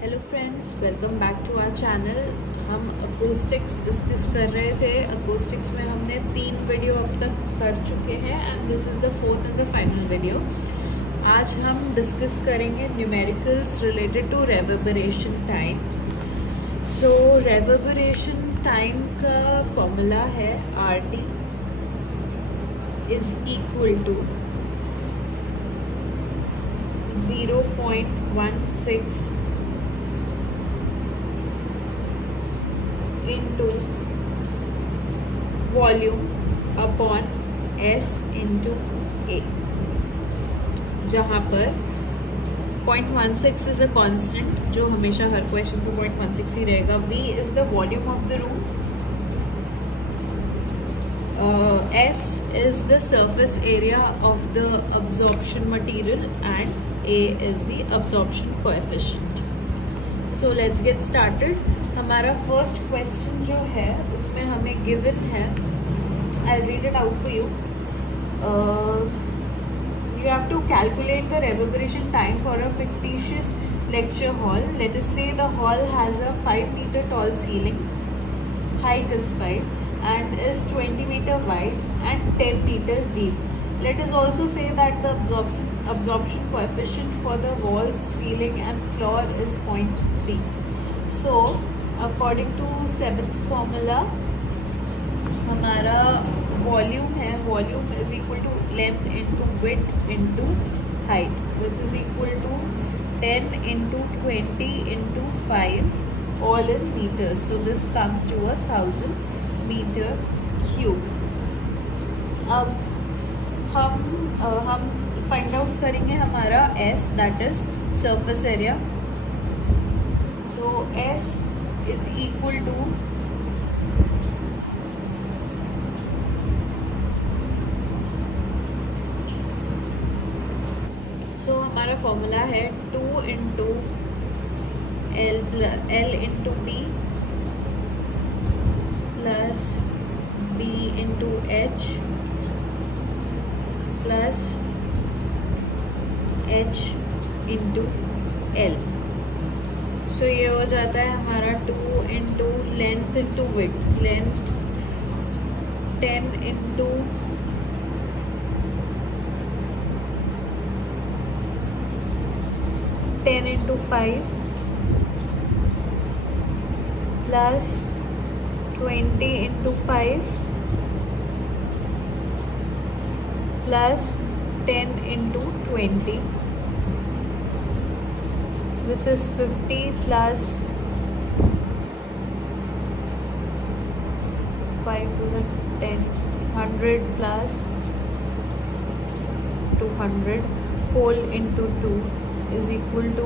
Hello friends, welcome back to our channel. हम acoustics discuss कर रहे थे। अकोस्टिक्स में हमने 3 वीडियो अब तक कर चुके हैं and this is the 4th and the final video. आज हम डिस्कस करेंगे numericals related to reverberation time. So reverberation time का फॉर्मूला है RT is equal to 0.16 into volume upon S into A, जहाँ पर 0.16 इज अ कांस्टेंट जो हमेशा हर question को 0.16 ही रहेगा। V is the volume of the room, S is the surface area of the absorption material and A is the absorption coefficient. So let's get started. हमारा first question जो है उसमें हमें given है, I'll read it out for you. You have to calculate the reverberation time for a fictitious lecture hall. Let us say the hall has a 5 meter tall ceiling, height is 5 and is 20 meter wide and 10 meters deep. Let us also say that the absorption coefficient for the walls, ceiling and floor is 0.3. So according to Seven's formula, हमारा volume है, volume is equal to length into width into height which is equal to 10 into 20 into 5 all in meters. So this comes to 1000 meter cube. अब हम find out करेंगे हमारा S, that is surface area. So S is equal to हमारा formula है 2 into L into B plus B into H plus H into L. सो ये हो जाता है हमारा 2 into length into width, length 10 into 10 into 5 plus 20 into 5 plus 10 into 20. This is 50 plus 5 to the 10, 100 plus 200 whole into 2 is equal to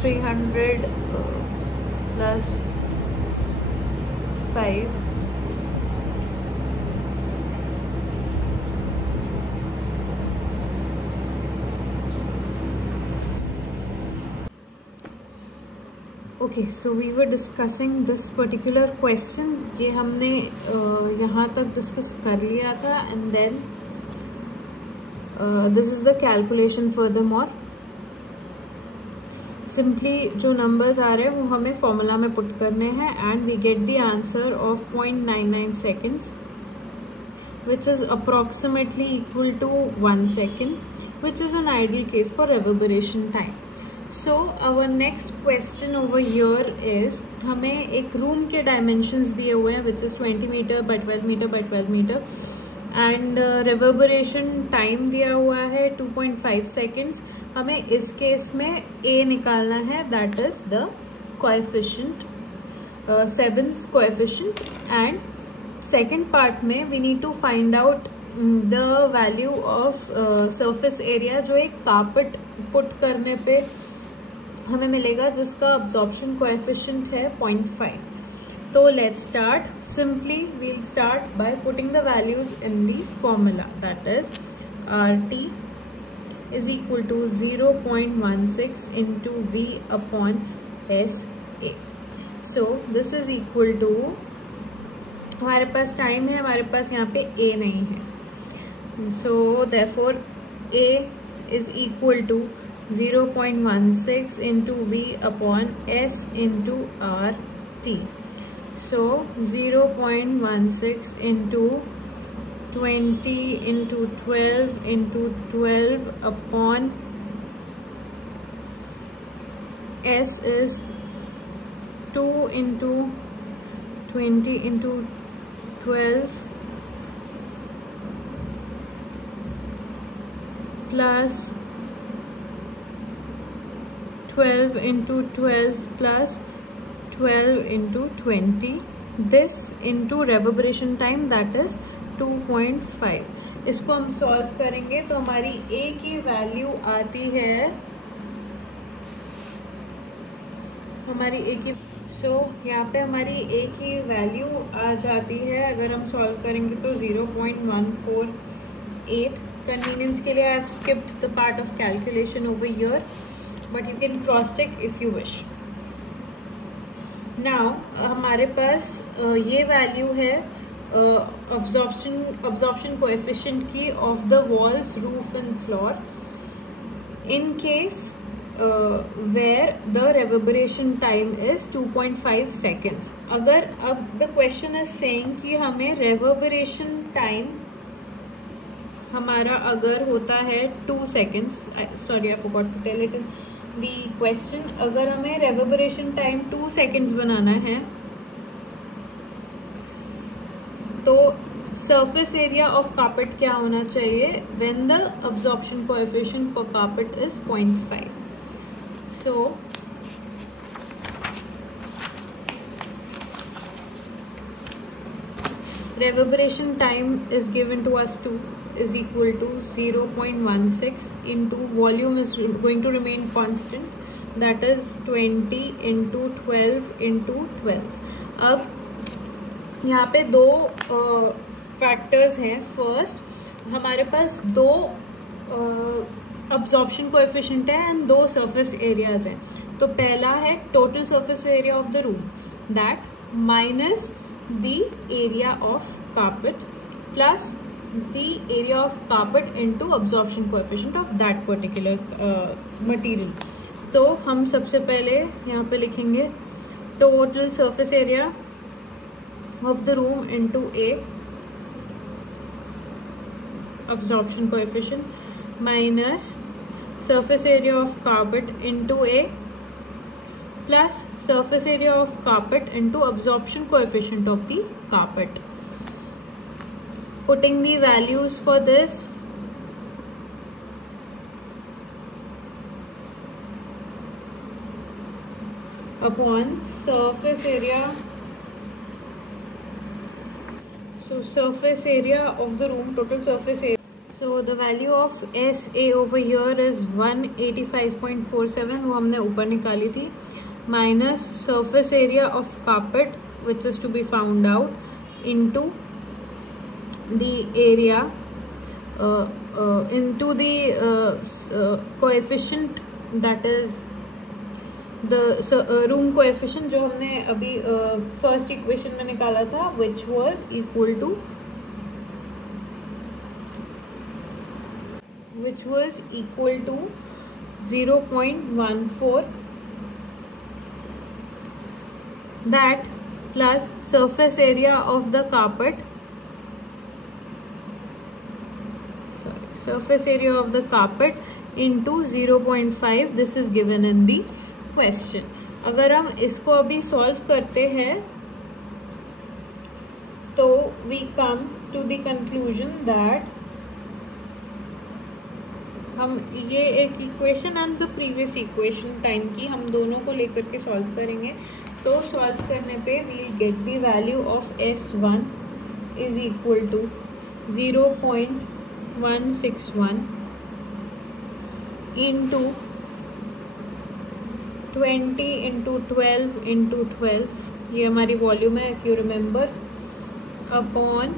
300 plus 5 okay. So we were discussing this particular question. ये हमने यहाँ तक discuss कर लिया था and then this is the calculation furthermore. Simply जो numbers आ रहे हैं वो हमें फॉर्मूला में पुट करने हैं and we get the answer of 0.99 seconds which is approximately equal to 1 second, which is an ideal case for reverberation time. So our next question over here is, हमें एक रूम के dimensions दिए हुए हैं which is 20 meter by 12 meter by 12 meter and reverberation time दिया हुआ है 2.5 seconds. हमें इस केस में A निकालना है, that is the coefficient, Seven's coefficient, and second part में we need to find out the value of surface area जो एक कारपेट पुट करने पे हमें मिलेगा जिसका अब्जॉर्प्शन कोएफिशिएंट है 0.5. तो let's start. Simply we'll start by putting the values in the formula, that is RT is equal to 0.16 into V upon SA. So this is equal to, हमारे पास time है, हमारे पास यहाँ पे A नहीं है. So therefore A is equal to 0.16 into V upon S into R T. So 0.16 into 20 into 12 into 12 upon S is 2 into 20 into 12 plus 12 into 12 plus 12 into 20, this into reverberation time that is 2.5. इसको हम solve करेंगे तो हमारी A की value आती है, हमारी A की यहाँ पे हमारी A की वैल्यू आ जाती है, अगर हम सॉल्व करेंगे तो 0.148. कन्वीनियंस के लिए I have skipped the part of calculation over here, but you can cross check if you wish. Now हमारे पास ये वैल्यू है absorption coefficient की of the walls, roof and floor in case where the reverberation time is 2.5 seconds. अगर अब the question is saying कि हमें reverberation time हमारा अगर होता है 2 seconds, sorry I forgot to tell it in the question, अगर हमें reverberation time 2 seconds बनाना है तो surface area of carpet क्या होना चाहिए when the absorption coefficient for carpet is 0.5. So reverberation time is given to us 2 is equal to 0.16 into volume is going to remain constant, that is 20 into 12 into 12. अब यहाँ पे दो factors हैं. First हमारे पास दो अब्जॉर्प्शन कोएफिशिएंट है and दो surface areas हैं. तो पहला है total surface area of the room that minus the area of carpet plus the area of carpet into absorption coefficient of that particular material. तो हम सबसे पहले यहाँ पे लिखेंगे total surface area of the room into A absorption coefficient minus surface area of carpet into A plus surface area of carpet into absorption coefficient of the carpet. Putting the values for this, upon surface area, so surface area of the room, total surface area, so the value of SA over here is 185.47, वो हमने ऊपर निकाली थी, minus surface area of carpet which is to be found out into the area into the coefficient that is the room coefficient जो हमने अभी first equation में निकाला था which was equal to 0.14, that plus surface area of the carpet, surface area of the carpet into 0.5. this is given in the question. अगर हम इसको अभी सॉल्व करते हैं तो we come to the conclusion that हम ये एक equation and the previous equation time की हम दोनों को लेकर के सॉल्व करेंगे. तो सॉल्व करने पे we get the value of S1 is equal to 0.161 into 20 into 12 into 12, ये हमारी वॉल्यूम है if you remember, upon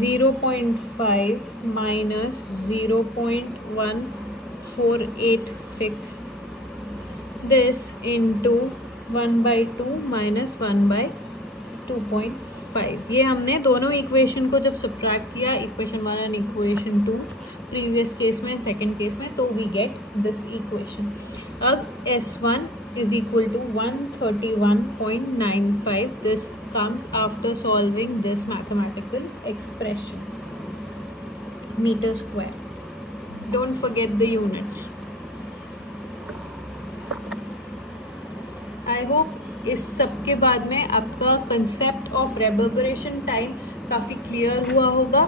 0.5 minus 0.1486, this into 1/2 minus 1/2.5. ये हमने दोनों इक्वेशन को जब सब्ट्रैक्ट किया, equation 1 and equation 2, previous case में, सेकेंड केस में, तो वी गेट दिस इक्वेशन. अब S1 is equal to 131.95. This comes after solving this mathematical expression. Meter square. Don't forget the units. I hope इस सब के बाद में आपका concept of reverberation time काफ़ी clear हुआ होगा.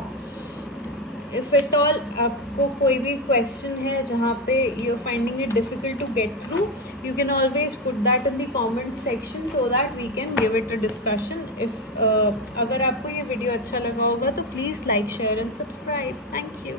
If at all आपको कोई भी question है जहाँ पे you're finding it difficult to get through, you can always put that in the comment section so that we can give it a discussion. If अगर आपको ये वीडियो अच्छा लगा होगा तो please like, share and subscribe. Thank you.